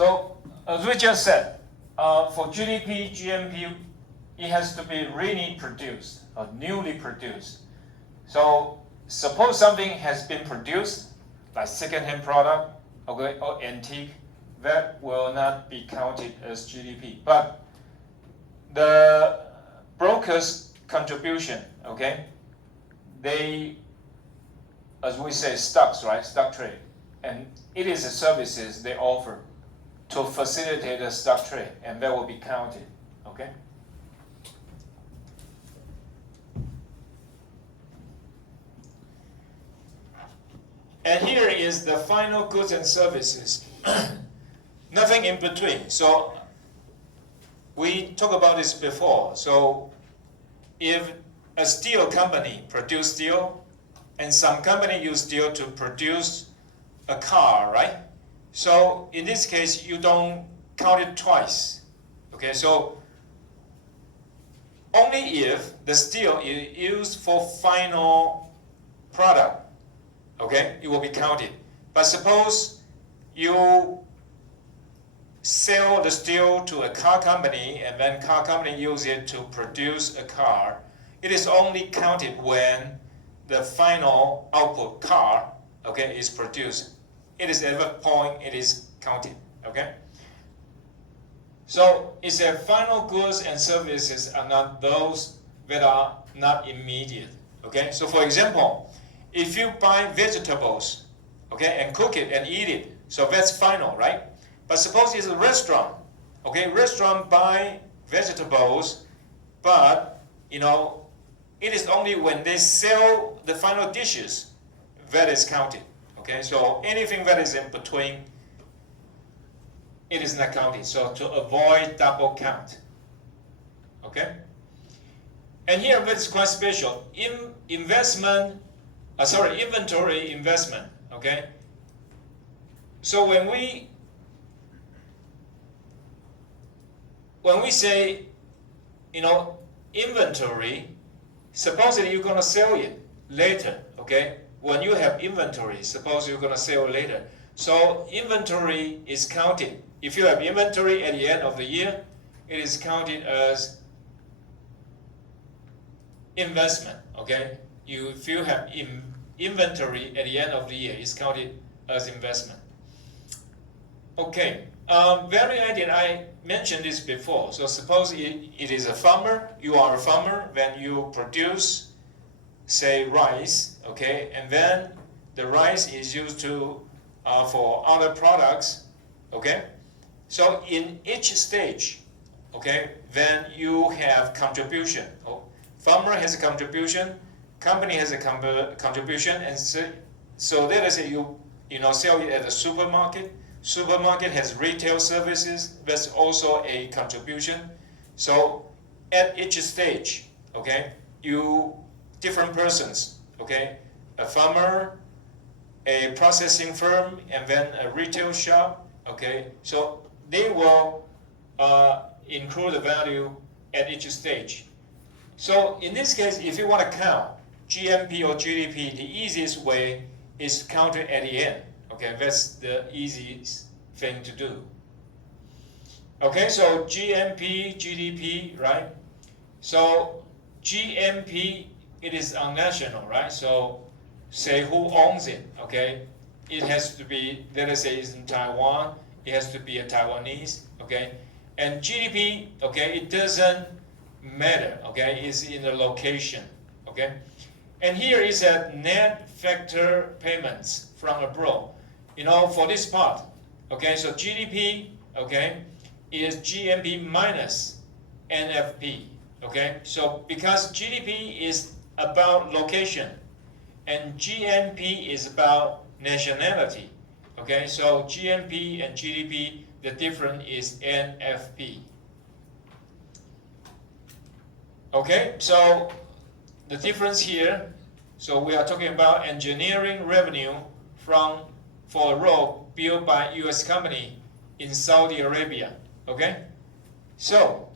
So as we just said, for GDP, GMP, it has to be really produced or newly produced. So suppose something has been produced, like second-hand product, okay, or antique, that will not be counted as GDP. But the broker's contribution, okay, they, as we say, stocks, right, stock trade, and it is the services they offer to facilitate the stock trade, and that will be counted, okay? And here is the final goods and services. Nothing in between. So we talked about this before. So if a steel company produce steel, and some company use steel to produce a car, right? So in this case, you don't count it twice. Okay, so only if the steel is used for final product, okay, it will be counted. But suppose you sell the steel to a car company, and then car company use it to produce a car, it is only counted when the final output car, okay, is produced. It is at that point it is counted, okay? So it's that final goods and services are not those that are not immediate, okay? So for example, if you buy vegetables, okay, and cook it and eat it, so that's final, right? But suppose it's a restaurant, okay? Restaurant buy vegetables, but it is only when they sell the final dishes that is counted. Okay, so anything that is in between, it is not counted. So to avoid double count. Okay? And here that is quite special. Inventory investment. Okay? So when we say, inventory, supposedly you're going to sell it later, okay? When you have inventory, suppose you're going to sell later. So inventory is counted. If you have inventory at the end of the year, it is counted as investment, okay? If you have inventory at the end of the year, it's counted as investment. Okay, value added, I mentioned this before. So suppose it is a farmer, you are a farmer, then you produce, say, rice, okay, and then the rice is used to for other products, okay. So in each stage, okay, then you have contribution. Farmer has a contribution, company has a contribution, and so let us say you sell it at a supermarket. Supermarket has retail services. That's also a contribution. So at each stage, okay, different persons, okay, a farmer, a processing firm, and then a retail shop, okay, so they will include the value at each stage. So in this case, if you want to count GMP or GDP, the easiest way is count it at the end, okay, that's the easiest thing to do. Okay, so GMP, GDP, right? So GMP, it is unnational, right? So say who owns it, okay? It has to be, let us say it's in Taiwan, it has to be a Taiwanese, okay? And GDP, okay, it doesn't matter, okay? It's in the location, okay? And here is a net factor payments from abroad. For this part, okay, so GDP, okay, is GMP minus NFP, okay? So because GDP is about location, and GNP is about nationality. Okay, so GNP and GDP, the difference is NFP. Okay, so the difference here, so we are talking about engineering revenue for a road built by US company in Saudi Arabia. Okay, so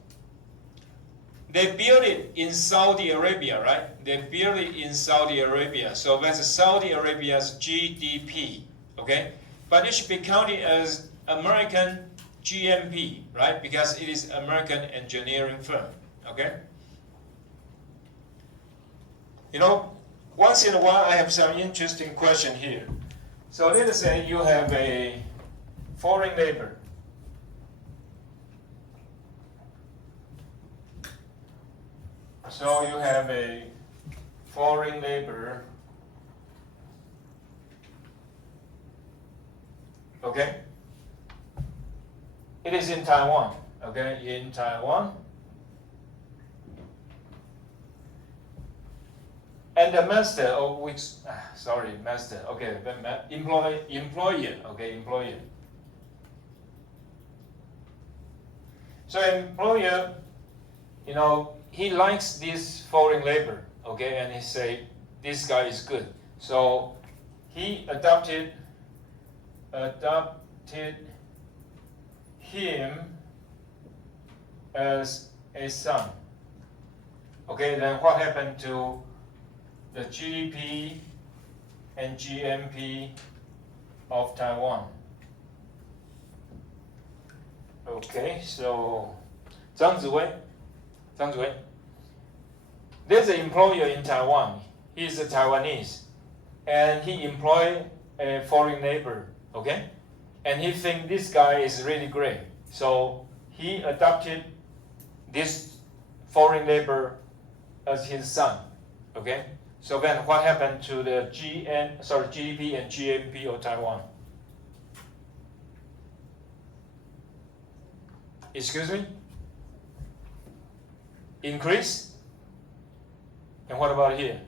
they built it in Saudi Arabia, right? They built it in Saudi Arabia. So that's Saudi Arabia's GDP, okay? But it should be counted as American GMP, right? Because it is American engineering firm, okay? You know, once in a while I have some interesting question here. So let us say you have a foreign labor. So you have a foreign labor, okay? It is in Taiwan, okay? In Taiwan. And the master, of which, master, okay, employer, okay, employer. So employer, you know, he likes this foreign labor, okay, and he say, this guy is good. So he adopted him as a son. Okay, then what happened to the GDP and GNP of Taiwan? Okay, so Zhang Ziwei, there's an employer in Taiwan. He's a Taiwanese, and he employed a foreign labor, okay? And he thinks this guy is really great. So he adopted this foreign labor as his son, okay? So then what happened to the GDP and GNP of Taiwan? Excuse me? Increase? And what about here?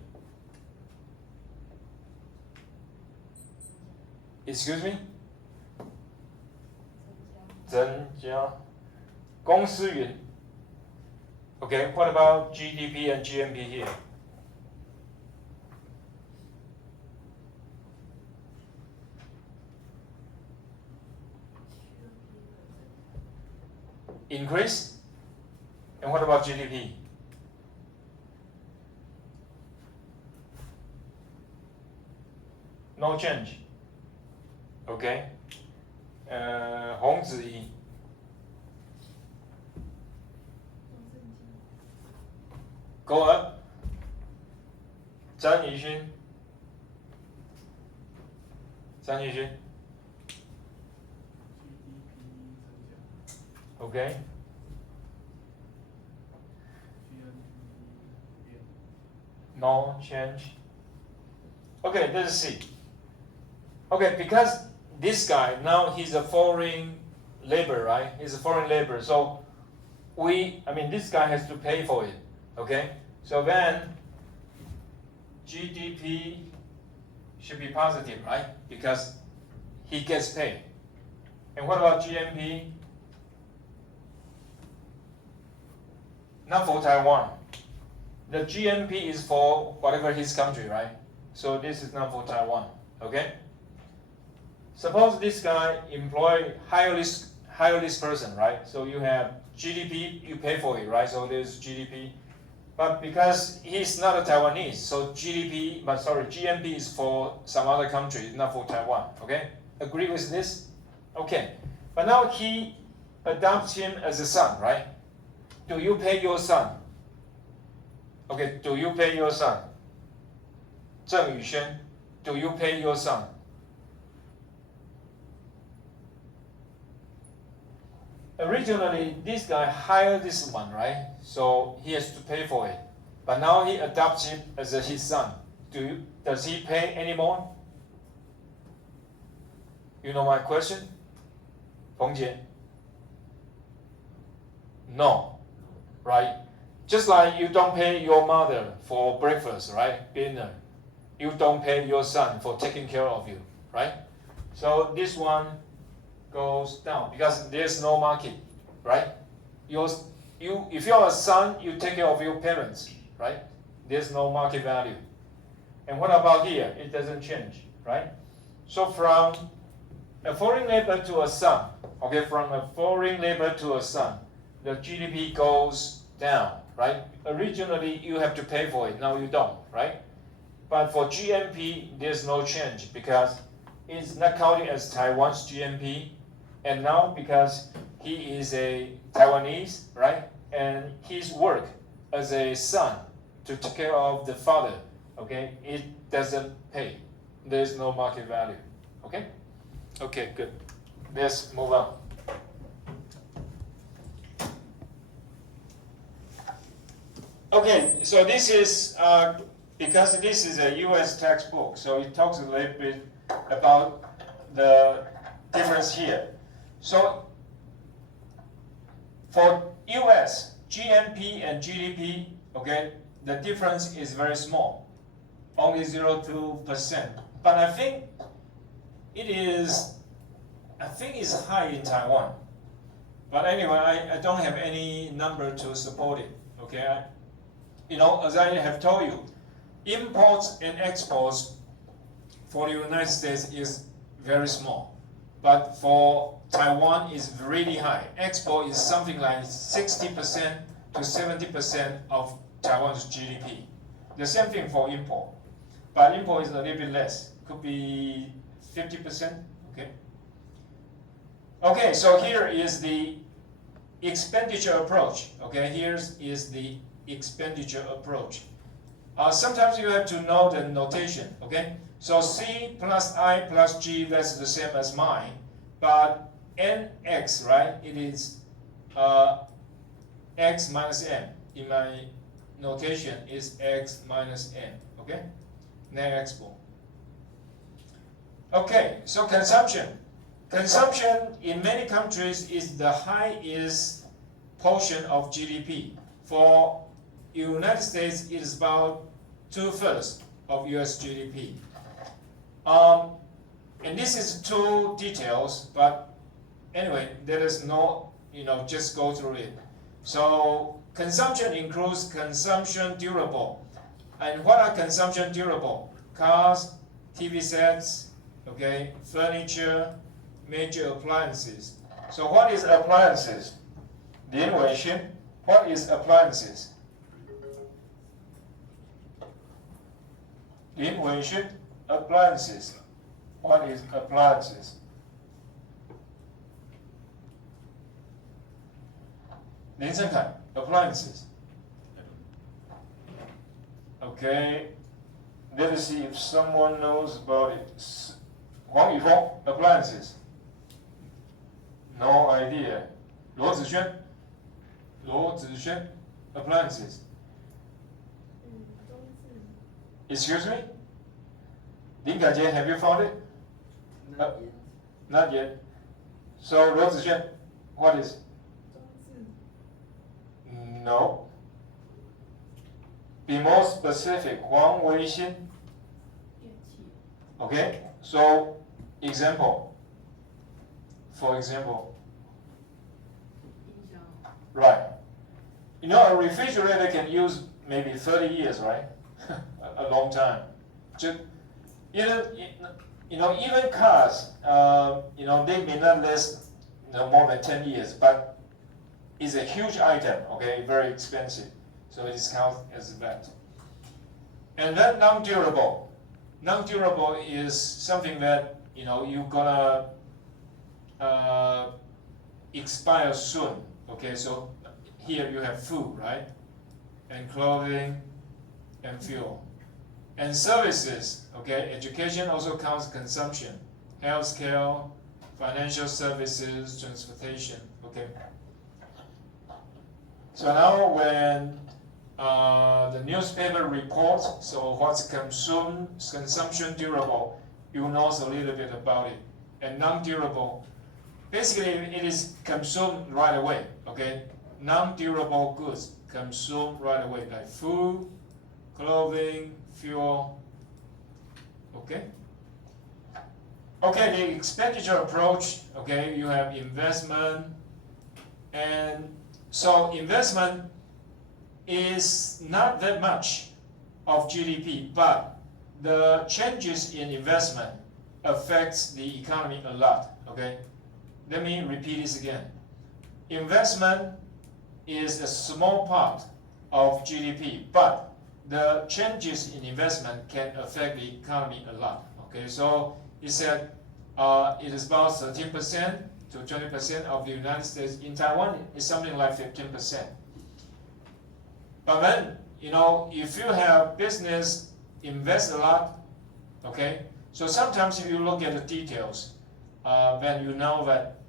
Excuse me? 增加公司云. Okay, what about GDP and GNP here? Increase? And what about GDP? No change. Okay. 洪子怡 Go up. 张怡勋 Okay. No change. Okay, let's see. Okay, because this guy, now he's a foreign labor, right? He's a foreign labor. So this guy has to pay for it. Okay? So then GDP should be positive, right? Because he gets paid. And what about GNP? Not for Taiwan. The GNP is for whatever his country, right? So this is not for Taiwan. Okay? Suppose this guy employ hire this person, right? So you have GDP, you pay for it, right? So there's GDP. But because he's not a Taiwanese, so GNP is for some other country, not for Taiwan. Okay? Agree with this? Okay. But now he adopts him as a son, right? Do you pay your son? Okay, do you pay your son? Zheng Yuxuan, do you pay your son? Originally, this guy hired this one, right? So he has to pay for it. But now he adopts him as his son. Does he pay anymore? You know my question? Feng Jie? No, right? Just like you don't pay your mother for breakfast, right? Dinner. You don't pay your son for taking care of you, right? So this one goes down because there's no market, right? If you're a son, you take care of your parents, right? There's no market value. And what about here? It doesn't change, right? So from a foreign labor to a son, okay, from a foreign labor to a son, the GDP goes down, right? Originally, you have to pay for it. Now you don't, right? But for GNP, there's no change because it's not counted as Taiwan's GNP, And now because he is a Taiwanese, right? And his work as a son to take care of the father, okay, it doesn't pay. There's no market value, okay? Okay, good. Let's move on. Okay, so this is, because this is a US textbook, so it talks a little bit about the difference here. So for US, GNP and GDP, okay, the difference is very small, only 0.2%. But I think it's high in Taiwan. But anyway, I don't have any number to support it, okay? As I have told you, imports and exports for the United States is very small. But for Taiwan is really high. Export is something like 60% to 70% of Taiwan's GDP. The same thing for import. But import is a little bit less. Could be 50%, okay? Okay, so here is the expenditure approach. Okay, here is the expenditure approach. Sometimes you have to know the notation, okay? So C plus I plus G, that's the same as mine, but NX, right? It is X minus M. In my notation is X minus M, okay? Net export. Okay, so consumption. Consumption in many countries is the highest portion of GDP. For United States, it is about 2/3 of US GDP. And this is two details, but anyway, there is no, just go through it. So consumption includes consumption durable. And what are consumption durable? Cars, TV sets, okay, furniture, major appliances. So what is appliances? 林伟勋, what is appliances? 林伟勋, appliances. What is appliances? Lin Zhenkai, appliances. Okay, let us see if someone knows about it. Huang Yufeng, appliances. No idea. Luo Zixuan, appliances. Excuse me? Lin Gaijie, have you found it? Not yet. Not yet. So Luo Zixuan, what is? No. Be more specific. Huang Weixin. Okay. So example. For example. Right. A refrigerator can use maybe 30 years, right? A long time. Just, even cars, they may not last more than 10 years, but it's a huge item, okay, very expensive. So it is counted as that. And then non-durable. Non-durable is something that, you're gonna expire soon. Okay, so here you have food, right? And clothing and fuel. And services, okay, education also counts consumption. Healthcare, financial services, transportation, okay. So now when the newspaper reports, so what's consumption durable, you know a little bit about it. And non-durable, basically it is consumed right away, okay? Non-durable goods consumed right away, like food, clothing, fuel, okay? Okay, the expenditure approach, okay, you have investment, and so investment is not that much of GDP, but the changes in investment affects the economy a lot, okay? Let me repeat this again. Investment is a small part of GDP, but the changes in investment can affect the economy a lot, okay? So he said it is about 13% to 20% of the United States. In Taiwan, it's something like 15%. But then, if you have business invest a lot, okay, so sometimes if you look at the details, then you know that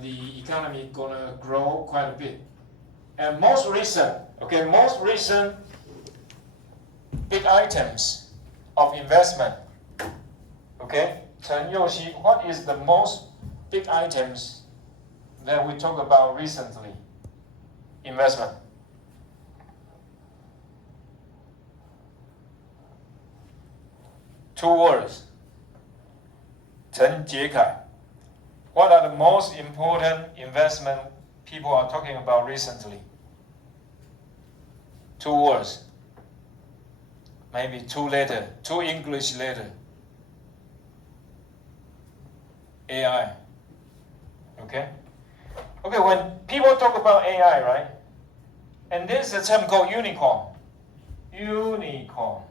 the economy gonna grow quite a bit. And most recent big items of investment, okay, Chen Youxi, what is the most big items that we talked about recently? Investment. Two words. Chen Jiekai. What are the most important investment people are talking about recently? Two words. Maybe two English letters. AI. Okay? Okay, when people talk about AI, right? And there's a term called unicorn. Unicorn.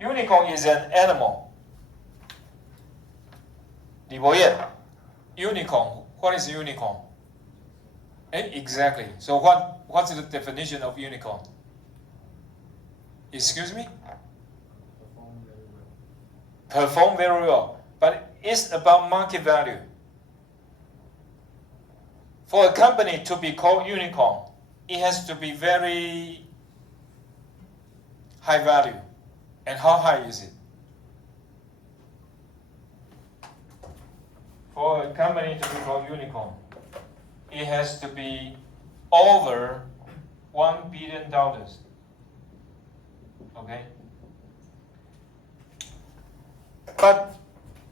Unicorn is an animal. Li Boyan. Unicorn. What is unicorn? Exactly. So what's the definition of unicorn? Excuse me? Perform very well. But it's about market value. For a company to be called unicorn, it has to be very high value. And how high is it? For a company to be called unicorn, it has to be over $1 billion. Okay? But,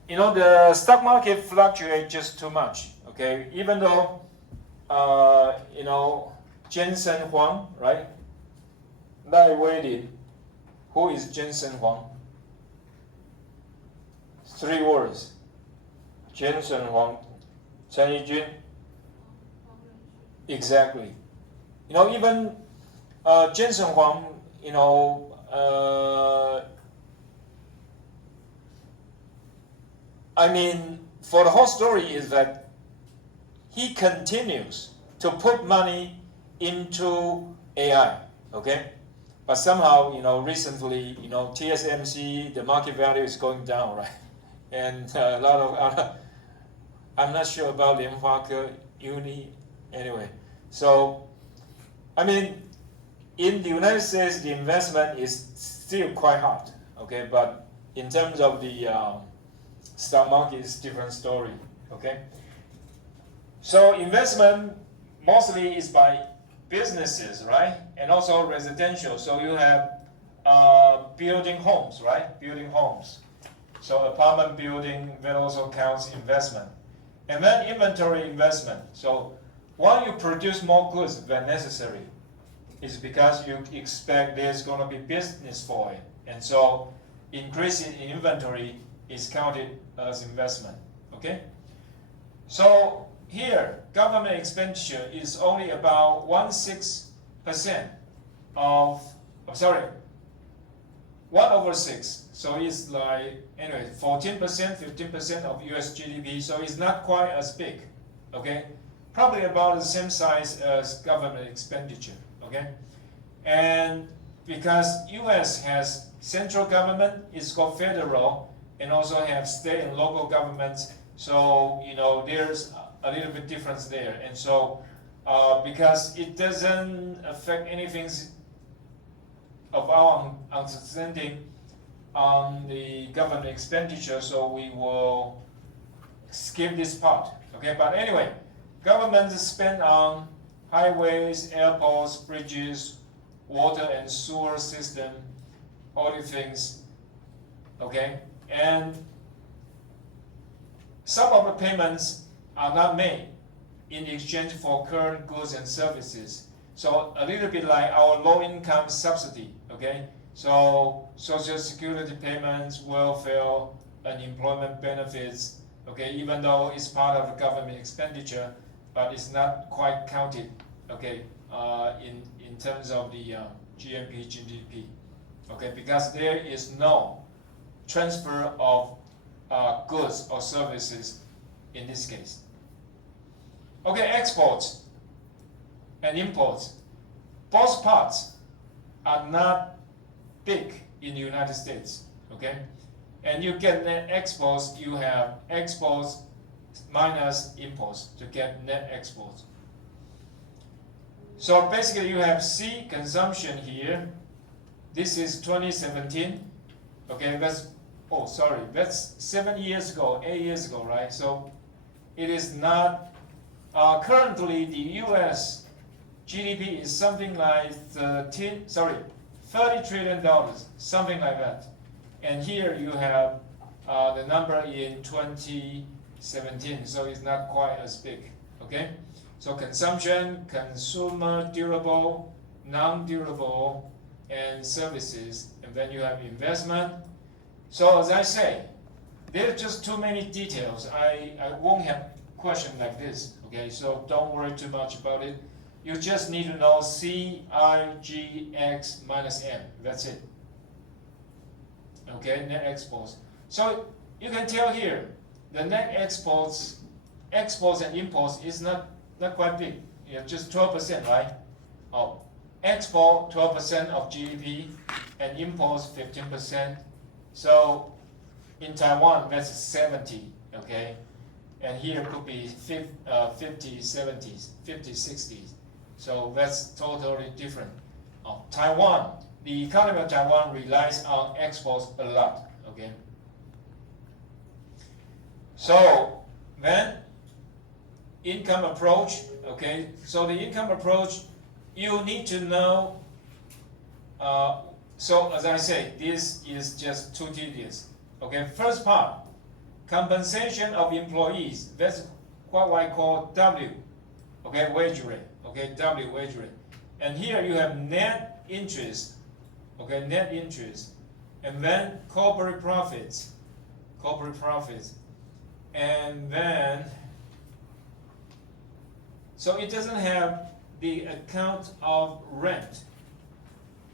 the stock market fluctuates just too much. Okay? Even though, Jensen Huang, right? A-YDY-YNKUST. Who is Jensen Huang? 3 words. Jensen Huang. Chen Yijun. Exactly. Even Jensen Huang, for the whole story is that he continues to put money into AI, okay? But somehow, recently, TSMC, the market value is going down, right? And a lot of other, I'm not sure about Lianhua, Uni, anyway. So, in the United States, the investment is still quite hot, okay? But in terms of the stock market, it's a different story, okay? So investment mostly is by businesses, right? And also residential. So you have building homes, right? Building homes. So apartment building that also counts investment. And then inventory investment. So while you produce more goods than necessary, it's because you expect there's going to be business for it. And so increasing in inventory is counted as investment. Okay? So here, government expenditure is only about 1/6 of, 1/6. So it's like, 14%, 15% of US GDP. So it's not quite as big, okay? Probably about the same size as government expenditure, okay? And because US has central government, it's called federal, and also have state and local governments. So, there's a little bit difference there. And so, because it doesn't affect anything of our understanding on the government expenditure, so we will skip this part. Okay, but anyway, government spend on highways, airports, bridges, water and sewer system, all the things. Okay, and some of the payments are not made in exchange for current goods and services. So a little bit like our low-income subsidy, okay? So social security payments, welfare, unemployment benefits, okay, even though it's part of the government expenditure, but it's not quite counted, okay, in terms of the GDP, okay, because there is no transfer of goods or services in this case. Okay, exports and imports. Both parts are not big in the United States, okay? And you get net exports, you have exports minus imports to get net exports. So basically you have C, consumption here. This is 2017, okay, that's 7 years ago, 8 years ago, right? So it is not, currently the US GDP is something like $30 trillion, something like that. And here you have the number in 2017, so it's not quite as big, okay? So consumption, consumer, durable, non-durable, and services, and then you have investment. So as I say, there are just too many details. I won't have questions like this, okay? So don't worry too much about it. You just need to know C, I, G, X minus M. That's it. Okay, net exports. So you can tell here, the net exports and imports is not quite big. You know, just 12%, right? Oh, export 12% of GDP and imports 15%. So in Taiwan, that's 70, okay? And here could be 50, 70s, 50, 60s. So that's totally different. Taiwan, the economy of Taiwan relies on exports a lot, okay? So then, income approach, okay? So the income approach, you need to know, so as I say, this is just too tedious, okay? First part, compensation of employees, that's what I call W, okay, wage rate, okay, W, wage rate. And here you have net interest, okay, net interest, and then corporate profits, and then, so it doesn't have the account of rent.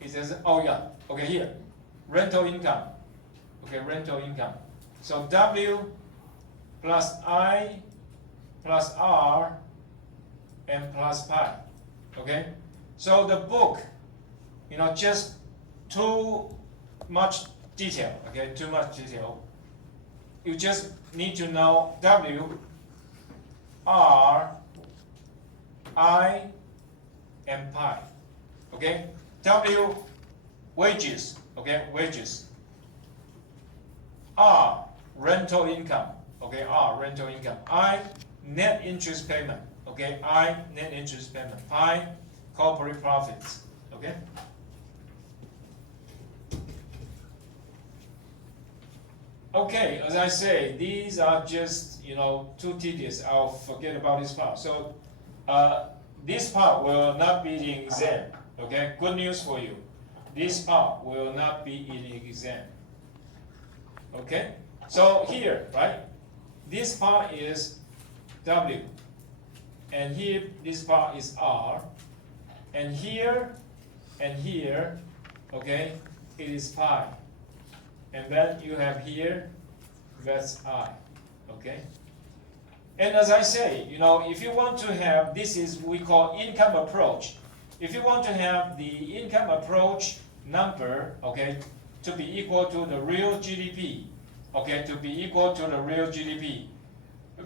It doesn't, oh yeah, okay, here, rental income, okay, rental income. So W plus I plus R and plus pi, okay? So the book, you know, just too much detail, okay, too much detail. You just need to know W, R, I, and pi, okay? W, wages, okay, wages. R, rental income, okay, R, rental income. I, net interest payment, okay, I, net interest payment. Pi, corporate profits, okay? Okay, as I say, these are just, you know, too tedious. I'll forget about this part. So this part will not be in the exam, okay? Good news for you. This part will not be in the exam, okay? So here, right, this part is W, and here, this part is R, and here, okay, it is pi. And then you have here, that's I, okay? And as I say, you know, if you want to have, this is we call income approach. If you want to have the income approach number, okay, to be equal to the real GDP, okay, to be equal to the real GDP,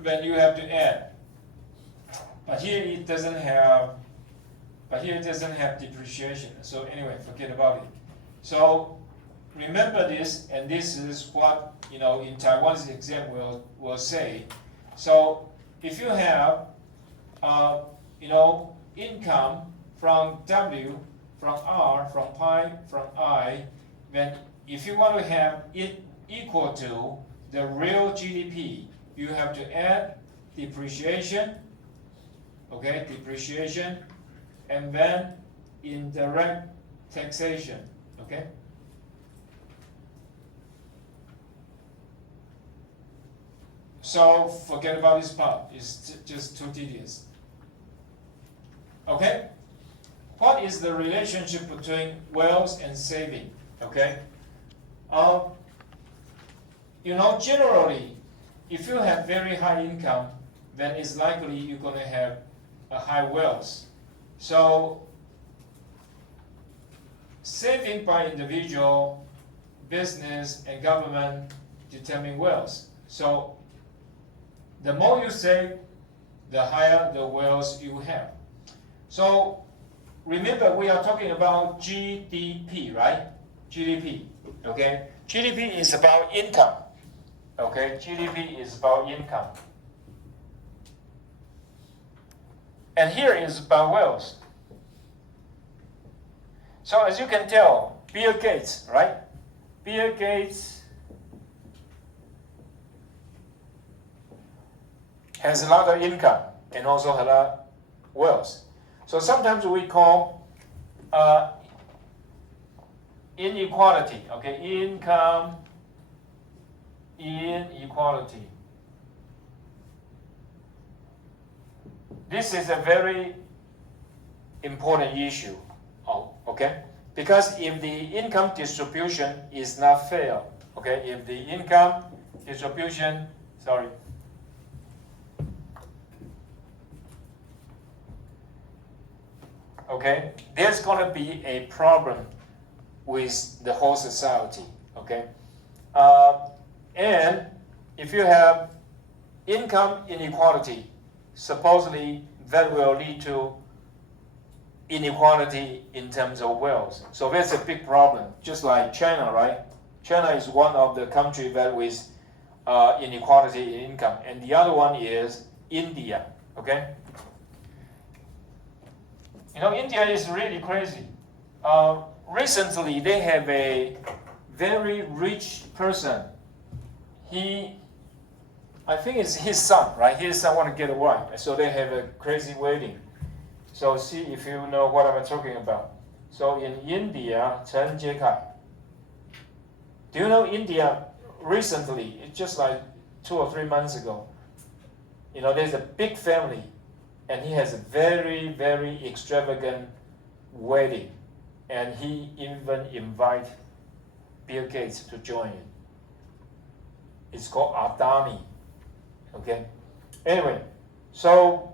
then you have to add. But here it doesn't have, depreciation. So anyway, forget about it. So remember this, and this is what, you know, in Taiwan's exam will say. So if you have, you know, income from W, from R, from pi, from I, then if you want to have it equal to the real GDP, you have to add depreciation, okay, depreciation, and then indirect taxation, okay? So forget about this part, it's just too tedious. Okay? What is the relationship between wealth and saving? Okay? You generally, if you have very high income, then it's likely you're going to have a high wealth. So saving by individual, business, and government determine wealth. So the more you save, the higher the wealth you have. So remember, we are talking about GDP, right? GDP, okay? GDP is about income, okay? GDP is about income. And here is about wealth. So as you can tell, Bill Gates, right? Bill Gates has a lot of income and also a lot of wealth. So sometimes we call inequality, okay? Income inequality. This is a very important issue, okay? Because if the income distribution is not fair, okay? If the income distribution, okay, there's going to be a problem with the whole society, okay? And if you have income inequality, supposedly that will lead to inequality in terms of wealth. So that's a big problem, just like China, right? China is one of the countries that with inequality in income, and the other one is India, okay? India is really crazy. Recently, they have a very rich person. I think it's his son, right? His son want to get a wife, so they have a crazy wedding. So see if you know what I'm talking about. So in India, Chen Jiekai. Do you know India recently, it's just like 2 or 3 months ago, there's a big family, and he has a very, very extravagant wedding. And he even invited Bill Gates to join it. It's called A-YDY-YNKUST. Okay? Anyway, so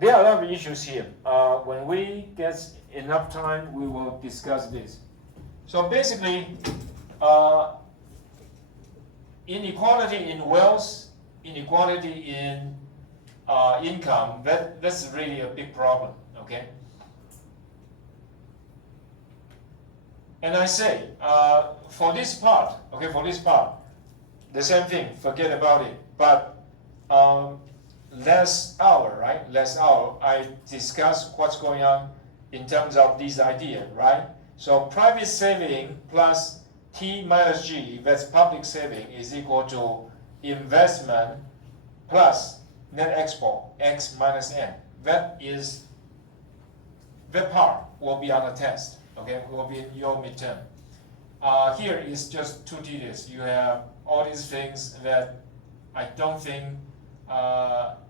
there are a lot of issues here. When we get enough time, we will discuss this. So basically, inequality in wealth, inequality in income, that's really a big problem, okay? And I say, for this part, the same thing, forget about it. But last hour, I discussed what's going on in terms of these ideas, right? So private saving plus T minus G, that's public saving, is equal to investment plus net export, X minus N. That part will be on the test, okay? Will be in your midterm. Here is just too tedious. You have all these things that I don't think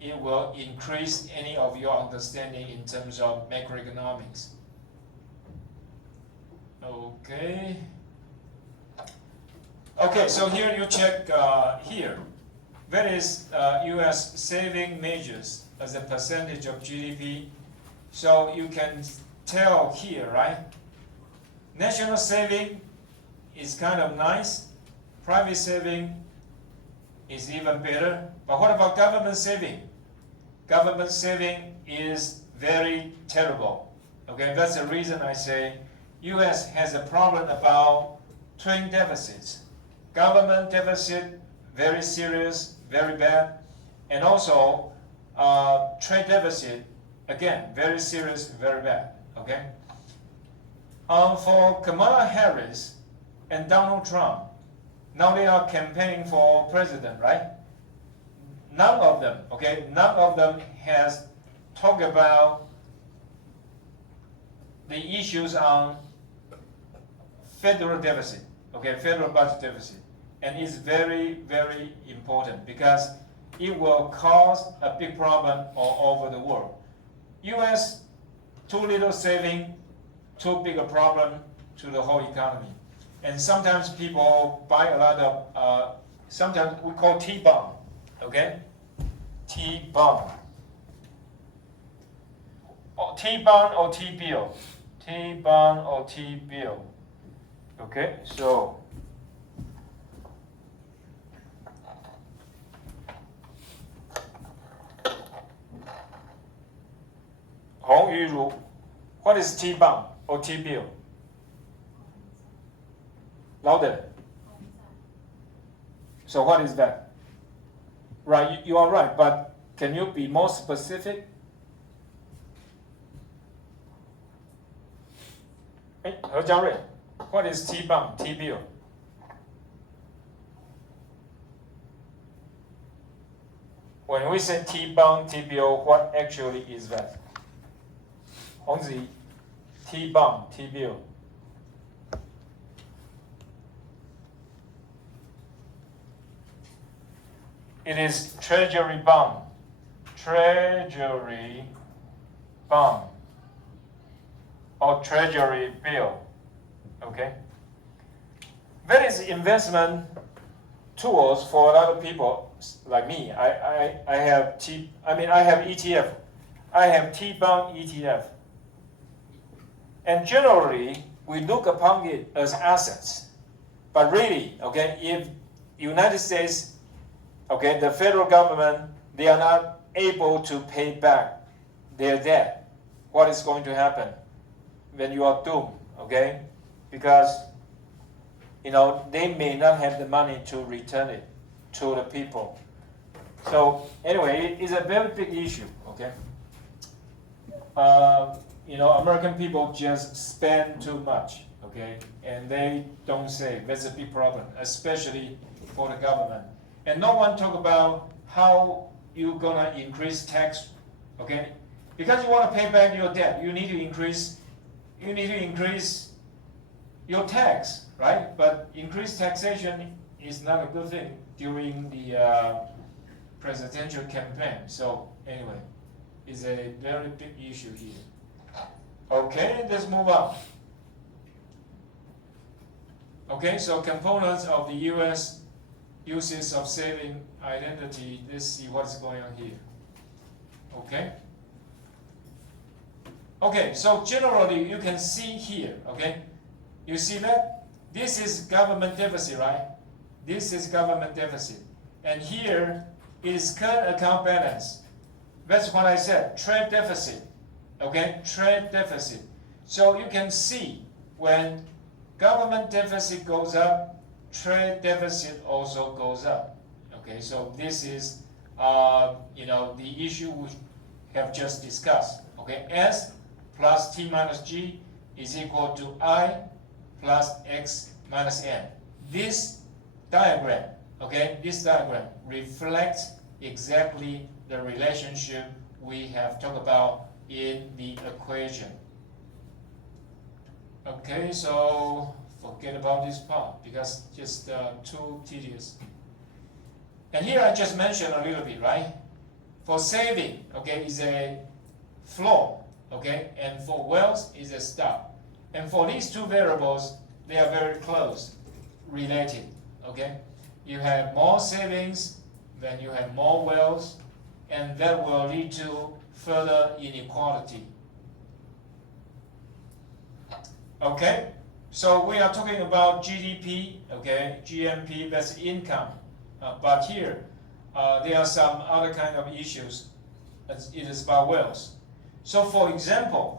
it will increase any of your understanding in terms of macroeconomics. Okay. Okay, so here you check here. That is U.S. saving measures as a percentage of GDP. So you can tell here, right? National saving is kind of nice. Private saving is even better. But what about government saving? Government saving is very terrible. Okay, that's the reason I say U.S. has a problem about twin deficits. Government deficit, very serious, very bad. And also trade deficit, again, very serious, very bad. Okay. For Kamala Harris and Donald Trump, now they are campaigning for president, right? None of them has talked about the issues on federal deficit, okay, federal budget deficit. And it's very, very important because it will cause a big problem all over the world. U.S., too little saving, too big a problem to the whole economy. And sometimes people buy a lot of sometimes we call T-bond, okay? T-bond. Or T-bond or T-bill. T-bond or T-bill. Okay, so Hong Yu, what is T-bond or T-bill? Louder. So what is that? Right, you are right, but can you be more specific? Hey, He Jiangrui, what is T-bond, T-bill? When we say T-bond, T-bill, what actually is that? Hongzi, T-bond, T-bill. It is treasury bond. Treasury bond. Or treasury bill. Okay? That is investment tools for a lot of people like me. I have ETF. I have T-bond ETF. And generally, we look upon it as assets. But really, okay, if United States, okay, the federal government, they are not able to pay back their debt, what is going to happen? When you are doomed, okay? Because, they may not have the money to return it to the people. So anyway, it's a very big issue, okay? American people just spend too much, okay? And they don't save. That's a big problem, especially for the government. And no one talk about how you're gonna increase tax, okay? Because you want to pay back your debt, you need to increase your tax, right? But increased taxation is not a good thing during the presidential campaign. So anyway, it's a very big issue here. Okay, let's move on. Okay, so components of the U.S. uses of saving identity. Let's see what's going on here. Okay. Okay, so generally you can see here, okay? You see that? This is government deficit, right? This is government deficit. And here is current account balance. That's what I said, trade deficit, okay? Trade deficit. So you can see when government deficit goes up, trade deficit also goes up, okay? So this is, the issue we have just discussed, okay? S plus T minus G is equal to I plus X minus N. This diagram, okay, reflects exactly the relationship we have talked about in the equation. Okay, so forget about this part because just too tedious. And here I just mentioned a little bit, right? For saving, okay, is a floor. Okay, and for wealth is a stop. And for these two variables, they are very close related. Okay, you have more savings, then you have more wealth, and that will lead to further inequality. Okay, so we are talking about GDP, okay, GNP, that's income. But here, there are some other kind of issues. It is about wealth. So for example,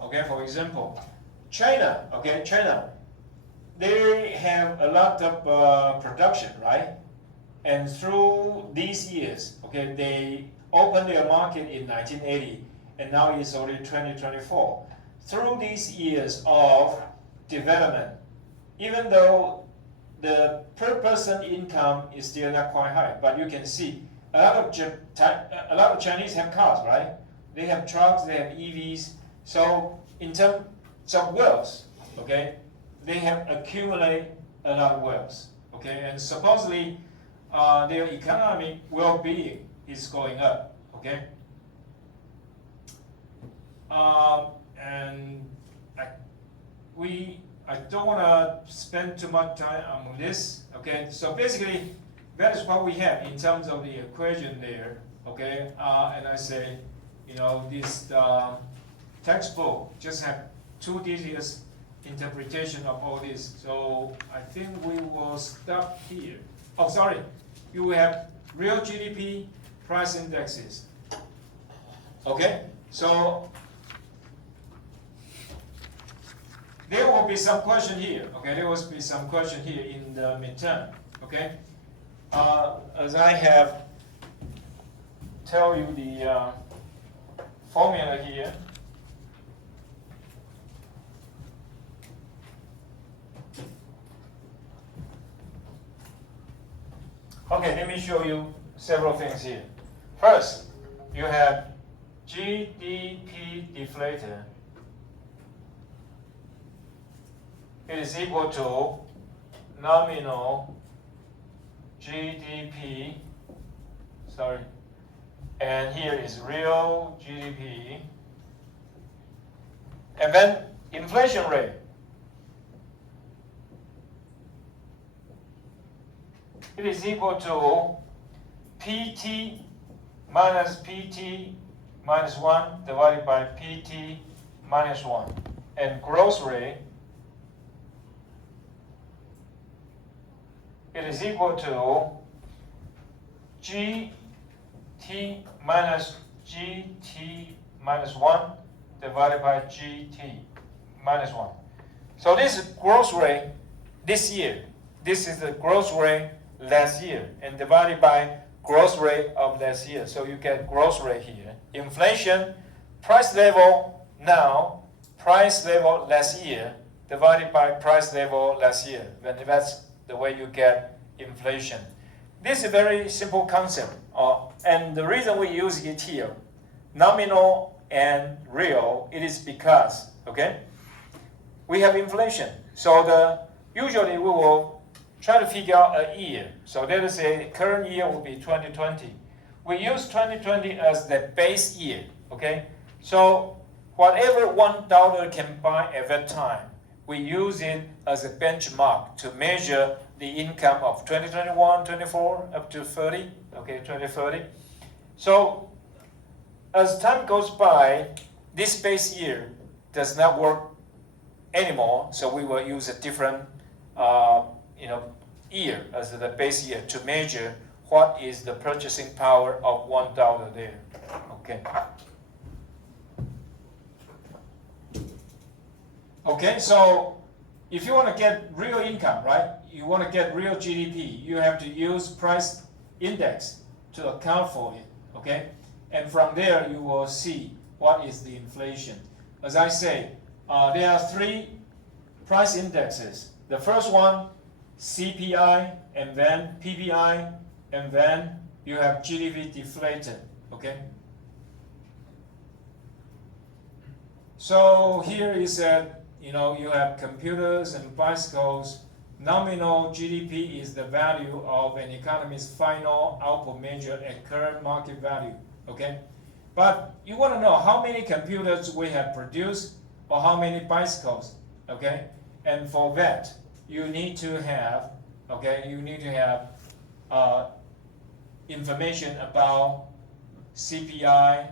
China, they have a lot of production, right? And through these years, okay, they opened their market in 1980, and now it's already 2024. Through these years of development, even though the per person income is still not quite high, but you can see a lot of Chinese have cars, right? They have trucks, they have EVs. So in terms of wealth, okay, they have accumulated a lot of wealth, okay, and supposedly their economic well-being is going up, okay. And I don't want to spend too much time on this, okay. So basically, that is what we have in terms of the equation there. Okay, and I say, this textbook just have two digits interpretation of all this. So I think we will stop here. Oh, sorry, you will have real GDP price indexes. Okay, so there will be some question here. Okay, there will be some question here in the midterm. Okay, as I have tell you the formula here. Okay, let me show you several things here. First, you have GDP deflator. It is equal to nominal GDP, and here is real GDP. And then inflation rate. It is equal to PT minus 1 divided by PT minus 1. And growth rate, it is equal to GT minus GT minus 1 divided by GT minus 1. So this is growth rate this year. This is the growth rate last year, and divided by growth rate of last year. So you get growth rate here. Inflation, price level now, price level last year, divided by price level last year. Then that's the way you get inflation. This is a very simple concept. And the reason we use it here, nominal and real, it is because, okay, we have inflation. So usually we will try to figure out a year. So let us say current year will be 2020. We use 2020 as the base year, okay? So whatever $1 can buy at that time, we use it as a benchmark to measure the income of 2021, 24, up to 30, okay, 2030. So as time goes by, this base year does not work anymore, so we will use a different year as the base year to measure what is the purchasing power of $1 there. Okay. Okay, so if you want to get real income, right? You want to get real GDP, you have to use price index to account for it. Okay, and from there you will see what is the inflation. As I say, there are three price indexes. The first one, CPI, and then PPI, and then you have GDP deflated, okay? So here is that, you have computers and bicycles. Nominal GDP is the value of an economy's final output measured at current market value, okay? But you want to know how many computers we have produced or how many bicycles, okay? And for that, you need to have, information about CPI,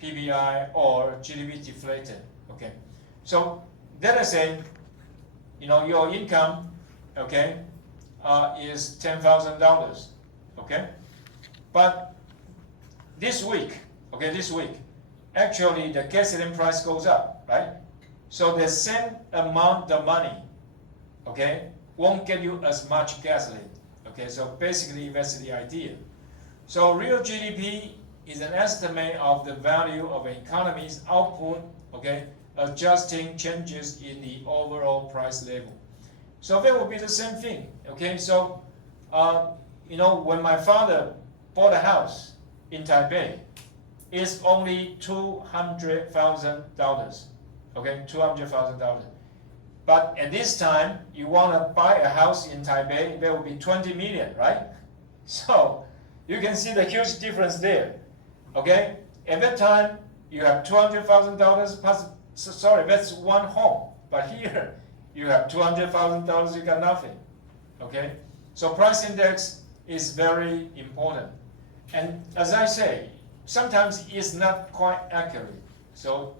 PPI, or GDP deflated. Okay, so let us say, your income, okay, is $10,000. Okay, but this week, actually the gasoline price goes up, right? So the same amount of money, okay, won't get you as much gasoline. Okay, so basically that's the idea. So real GDP is an estimate of the value of an economy's output, okay, adjusting changes in the overall price level. So that will be the same thing. Okay, so when my father bought a house in Taipei, it's only $200,000. Okay, $200,000. But at this time, you want to buy a house in Taipei, there will be 20 million, right? So you can see the huge difference there. Okay, at that time, you have $200,000 plus, sorry, that's one home. But here, you have $200,000, you got nothing. Okay, So price index is very important. And as I say, sometimes it's not quite accurate. So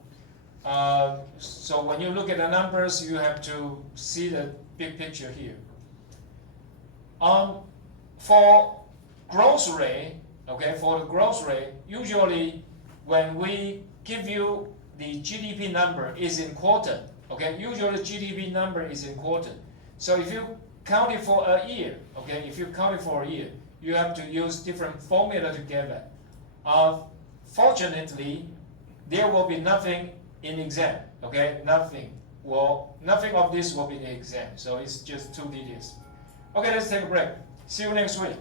when you look at the numbers, you have to see the big picture here. For growth rate, okay, for the growth rate, usually when we give you the GDP number is in quarter, okay, usually GDP number is in quarter. So if you count it for a year, okay, if you count it for a year, you have to use different formula to get that. Fortunately, there will be nothing in exam, okay, nothing of this will be in the exam, so it's just 2 digits. Okay, let's take a break. See you next week.